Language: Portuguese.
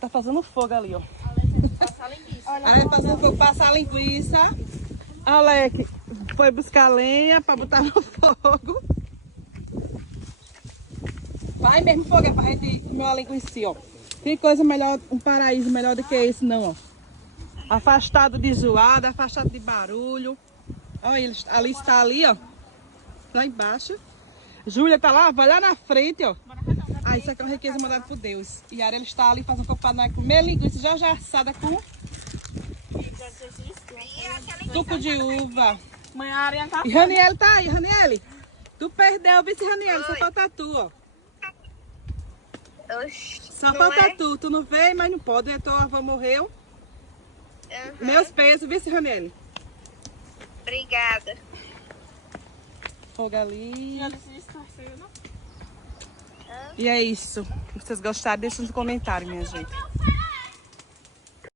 Tá fazendo fogo ali, ó. Passar a linguiça. Aí fazendo fogo, passar a linguiça. Alec foi buscar lenha pra botar no fogo. Vai mesmo fogo, é pra gente comer uma linguiça, ó. Que coisa melhor, um paraíso melhor do que esse, não, ó. Afastado de zoada, afastado de barulho. Olha, ele, ali está ali, ó. Lá embaixo. Júlia tá lá, vai lá na frente, ó. Ah, isso aqui é uma riqueza mandada por Deus. E a Ariel está ali fazendo fogo pra nós comer linguiça já assada com suco de uva. Mãe, a Ariane tá... E Raniele tá aí, Raniele. Tu perdeu, vice Raniele, só falta tu, ó. Oxi, Só não falta é? tu. Tu não veio, mas não pode, né? Tua avó morreu. Uhum. Meus pesos, vice Raniele. Obrigada. Fogo ali. Já disse isso, tá feio, não? E é isso. Se vocês gostaram, deixa nos comentários, minha gente.